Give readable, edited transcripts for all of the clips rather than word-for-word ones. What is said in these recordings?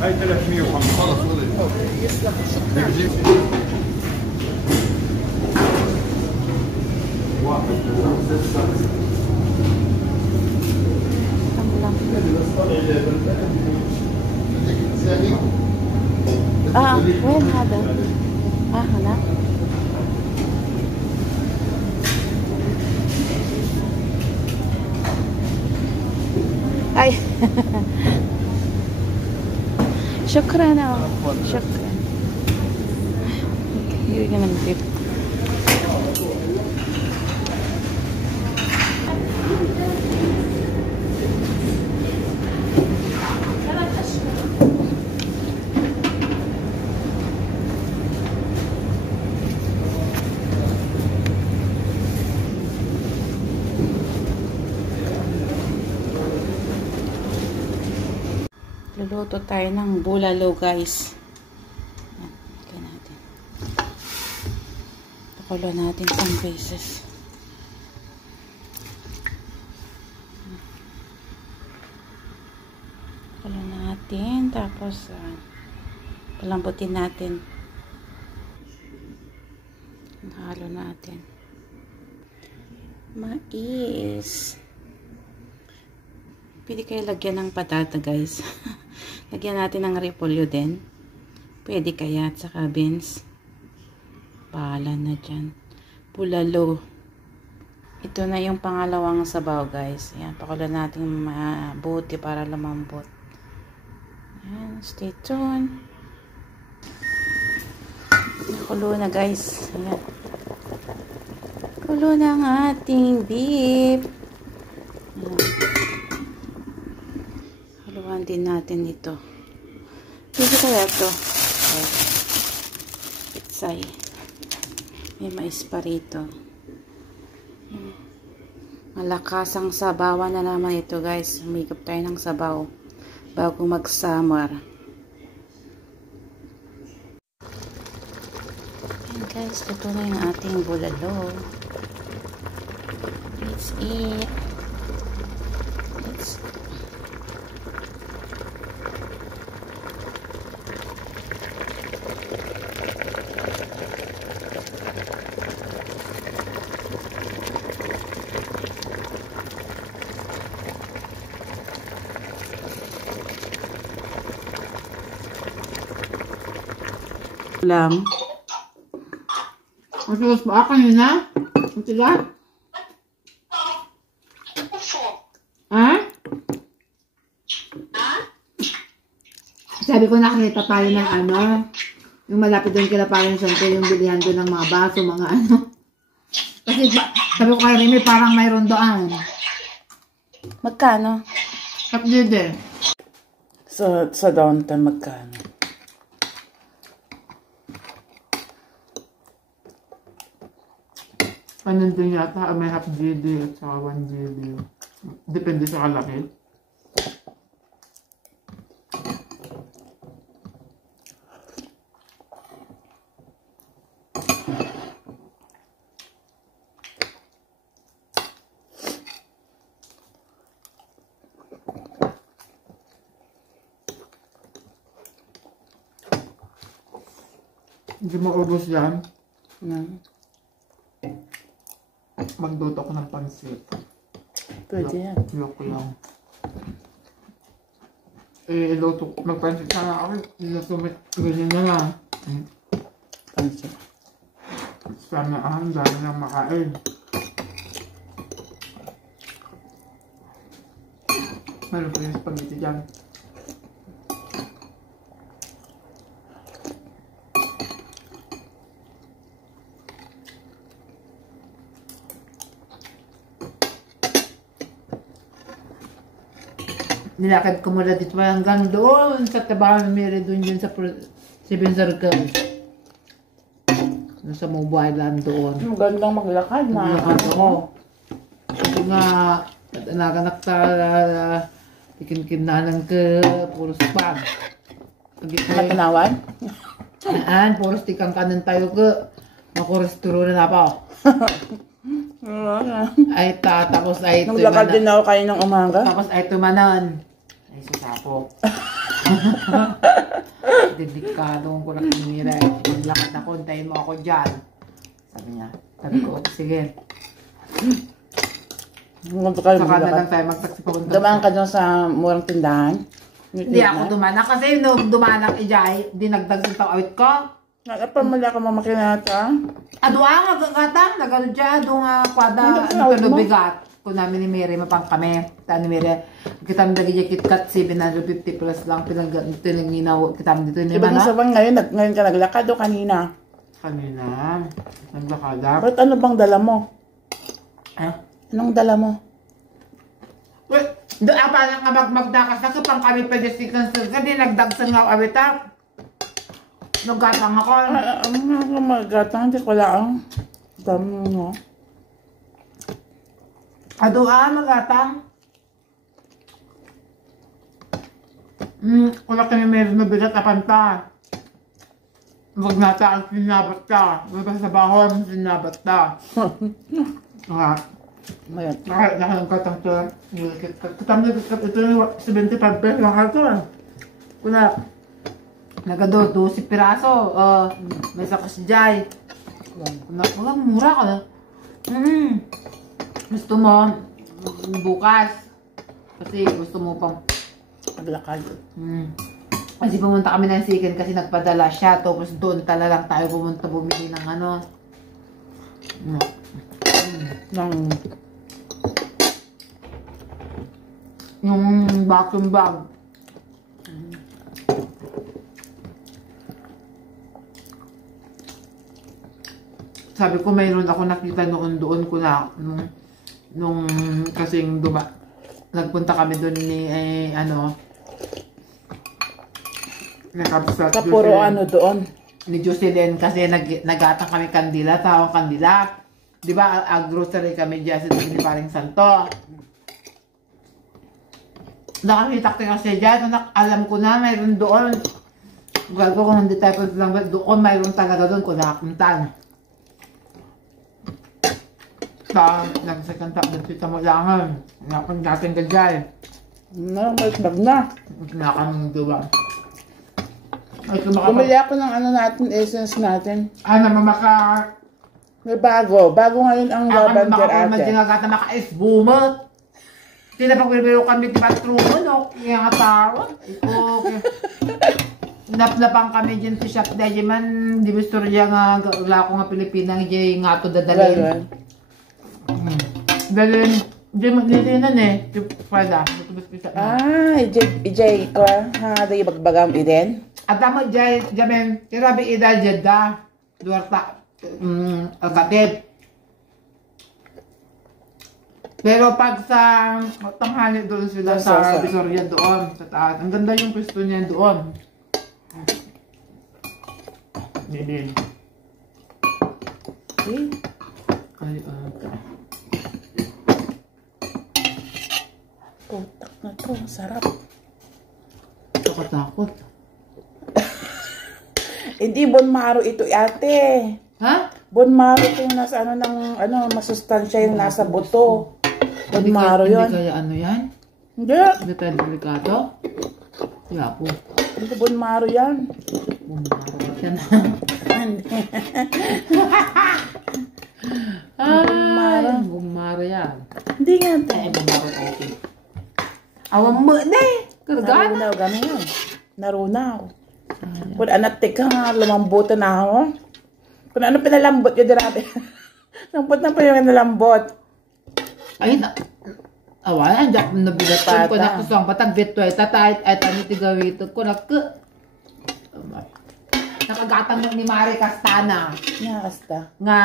هاي 305 خلص وين هذا؟ هنا. أي شكرا. شكرا. You're gonna give. Luluto tayo ng bulalo, guys. Ito natin. Pakulo natin isang beses. Pakulo natin. Tapos, palambutin natin. Halo natin. Mais. Pwede kayo lagyan ng patata, guys. Lagyan natin ng repolyo din. Pwede kaya at saka beans. Bahala na dyan. Bulalo. Ito na yung pangalawang sabaw, guys. Ayan, pakulo natin mabuti para lumambot. Ayan, stay tuned. Nakulo na, guys. Ayan. Kulo na ang ating beef. Ayan. Haluan din natin ito. Pwede kaya ito. Pitsay. May mais pa rito. Malakas ang sabawan na naman ito, guys. Humigop tayo ng sabaw bago mag-summer. Ayan, guys. Ito na yung ating bulalo. Let's eat. Let's lang. Masulos ba kanina? Matiga? Ha? Sabi ko nakita tayo ng ano, yung malapit doon kila Parang Santo, yung bilihan doon ng mga baso, mga ano. Kasi sabi ko kay Remy, parang mayroon doon. Magkano? Kapdide. Sa downtown magkano? Nandun yata may half GD at saka 1 GD. Depende sa kalaki. Hindi maubos yan. Magluto ko ng pansit. Pwede yan. Loko lang. Iluto ko. Magpansit sana ako. Iluto mo. Ganyan na lang. Pansit. Sana ang dami nang makain. Meron pa yung spaghetti dyan. Nilakad ko mula dito hanggang doon sa tabahan ng Mary doon yun sa 7 Circle. Nasa Mobile Island doon. Magandang maglakad na. Maglakad ako. Kasi nga, naganak ta, tikin-kinanan ka, puros pag. Matanawan? Yan, puros tikang kanan tayo ka. Makuresturo na pa. Ay tapos ay Naglakad din ako kayo ng umaga. Tapos ay tumanan. Ay susapok. Dedikado ko lang kinira. Maglakad ako, hintayin mo ako dyan. Sabi niya. Sabi ko, sige. Saka na lang tayo magtaksi papunta. Dumaan ka dyan sa murang tindahan? Hindi ako dumanak kasi nung dumanak ijay, dinagdag yung awit ko. Napamali ako mamakinata. Aduang agagatan, nagano dyan, doon nga kwada, ano bigat. Kung namin ni Mary, mapang kami. Taan ni Mary, kita mo dagi KitKat 750 plus lang, pinagminaw, kita mo dito ni Diba Mana. sa bang ngayon ka naglakad o kanina? Kanina, naglakada. Ba't ano bang dala mo? Anong dala mo? Wait, doon pa nga magdakas na kapang kami pagdisikan sa kasi nagdagsan nga awita. Nagatang ako. Ano nga magatang? Hindi ko lang. Dami mo. Magatang. Wala kami meron na bigat apanta. Huwag nata ang sinabat ka. Huwag sa bahon, sinabat ka. Mayroon. Nakakatang ito. Katam na ito yung 75 pesos lang ito. Kuna, nagado 12 piraso. May sakas jay. Wala, mura ka na. Gusto mo, bukas. Kasi gusto mo pang Naglakad. Kasi pumunta kami ng Siken kasi nagpadala siya. Tapos doon talagang tayo pumunta bumili ng ano. Yung vacuum bag. Sabi ko mayroon ako nakita noon doon ko na nung kasing nagpunta kami doon ni Sa puro ano doon? Ni Jocelyn kasi nagatang kami kandila, tawag kandila. Di ba, grocery kami dyan sa ni Paring Santo. Nakakita ko kasi dyan, alam ko na mayroon doon. Gago kung hindi tayo lang doon, mayroon talaga doon kung nakapuntan. Nagsakanta doon si Tamulangan. Nakapag natin ka dyan. Bag na. Nakamang diba. Bumili ako ng ano natin, essence natin. Mamaka. May bago. Bago ngayon ang lavender ate. Madinagata maka-esbumot. Tinapag-bibiro kami di patrumo, no? Kaya nga tawag. Okay. Naplapang kami dyan sa shop dahil man, di ba storya nga, wala ko nga Pilipinang dyan nga ito dadalhin. Dalhin, di maglilinan eh. Pwada. Ijay ko ha, di bagbagam iden? At tama dyan, dyan, tirabi idal jada. Duwarta, alkatid. Pero pag sa tanghali doon sila sa Visoria doon, sa taas. Ang ganda yung pwesto niya doon. Hindi. Ay, putak na to, sarap. Nakatakot. Hindi bonmaro ito ate. Ha? Bonmaro ito yung nasa ano ng masustansya yung nasa buto. Bonmaro yun. Hindi kaya ano yan? Hindi. Hindi tayo delikado? Kaya po. Hindi ko bonmaro yan. Bonmaro yan. Bonmaro yan. Hindi nga ate. Bonmaro okay. Awang mo na eh. Karagana. Narunaw gano'n yun. Narunaw. Kung anak tika nga, lumambutan na ako. Kung ano pinalambot yun, dirabi. Nampot na pa yung nalambot. Ay, awan, anjak nabigat ko na kusang patag beto ay tatay ay tani tigawito ko nak nakagatang mo ni Mari Castana. Nakasta. Nga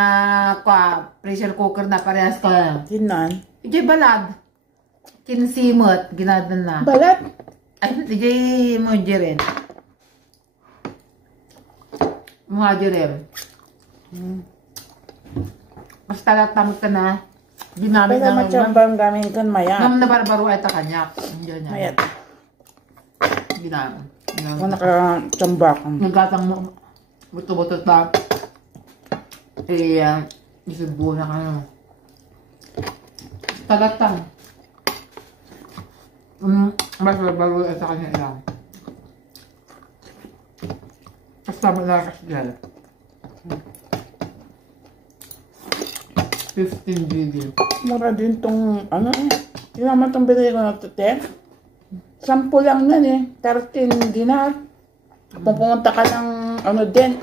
kwa pressure cooker na parehas ka. Sinan? Ijay balad. Kinsimot, ginadan na. Balat? Ay, ijay mo jiren. Mga jiren. Basta latamot ka na. Ginamit Pero na matsambang gamin kan maya. Nam na barbaro ay takanyak. Hindi niya. Mayat. Ginamit. Kung nakatsamba ka. Naggatang mo. Buto-butot ba? Eh, isubo na ka na. Tagatang. Mas barbaro ay takanya lang. Kasama na kasya. 15 GD. Mura din tong, ano eh. Yun naman tong binili ko na ito, te. 10 lang nan eh. 13 dinar. Kung pumunta ka ng, ano din.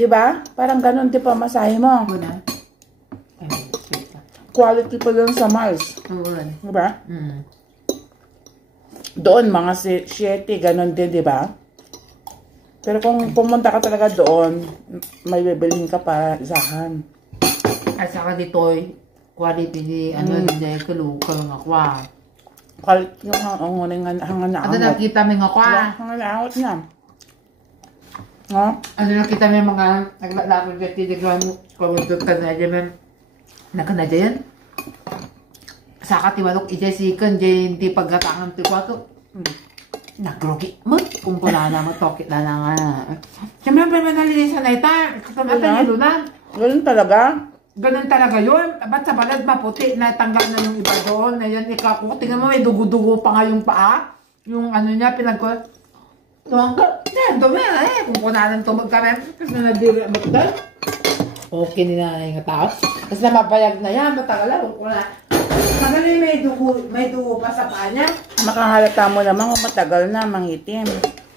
Diba? Parang ganun, di pa masahe mo. Muna. Quality pa lang sa miles. Muna. Diba? Doon, mga 7, ganun din, diba? Pero kung pumunta ka talaga doon, may bibilhin ka para isahan. At saka dito, quality di, ano, di kalukal nga kwa. Quality yung hangan na Ano nakita mo nga kwa? Hangan na angot na. No? Ano nakita mo yung mga naglalapon ka tinigawan mo, pabundot ka na dyan, nakanadya yan? Saka tiwalok ijay sikan, jay hindi pagkatangan ti kwa to. Nagrugi mo, kung pula na mo, tokit na nga. Siyempre, manalilisan na ita, katamatan yung lunan. Ganun talaga. Ganun talaga yun. Ba't sa balad maputi na tanggal na yung iba doon? Ayan, ikaw. Tingnan mo, may dugo-dugo pa nga yung paa. Yung ano niya, pinagko. Tuwangga. Yan, dumi na eh. Kung kunanan tumag kami. Kasi nadiri ang magdal. Okay nila yung tao. Tapos na mapayag na yan. Matagal lang. Kung kuna. Magaling may dugo pa sa paa niya. Makahalata mo naman kung matagal na, mangitim.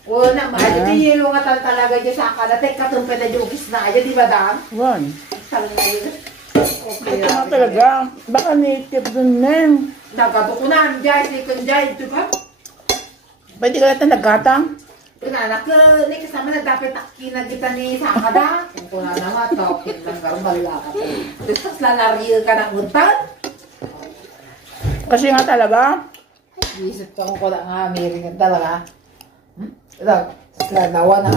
Oo na, mahal. Ito yung ilong nga talaga dyan sa akala. Teka, itong pinadyoogis na. Ayan, di ba, dam? Wan. Sabi na yun. Ito nga talaga. Baka native dun men. Nagabukunan, jay, sikon jay, di ba? Pwede ka natin naggatang? Anak ko, ni kasama na dapat takinan kita ni Sakada. Kung kuna na nga, tawagin lang karambal ka. Tapos lalariyo ka ng untan. Kasi nga talaga, Isip ko kung kuna nga, miringan talaga. Tapos lanawa na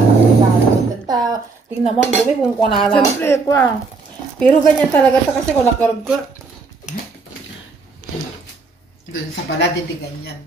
ka. Tingnan mo, ang dumi kung kuna na. siyempre kwa. Pero ganyan talaga ito kasi kung nakarag ko. Doon sa balad, hindi ganyan.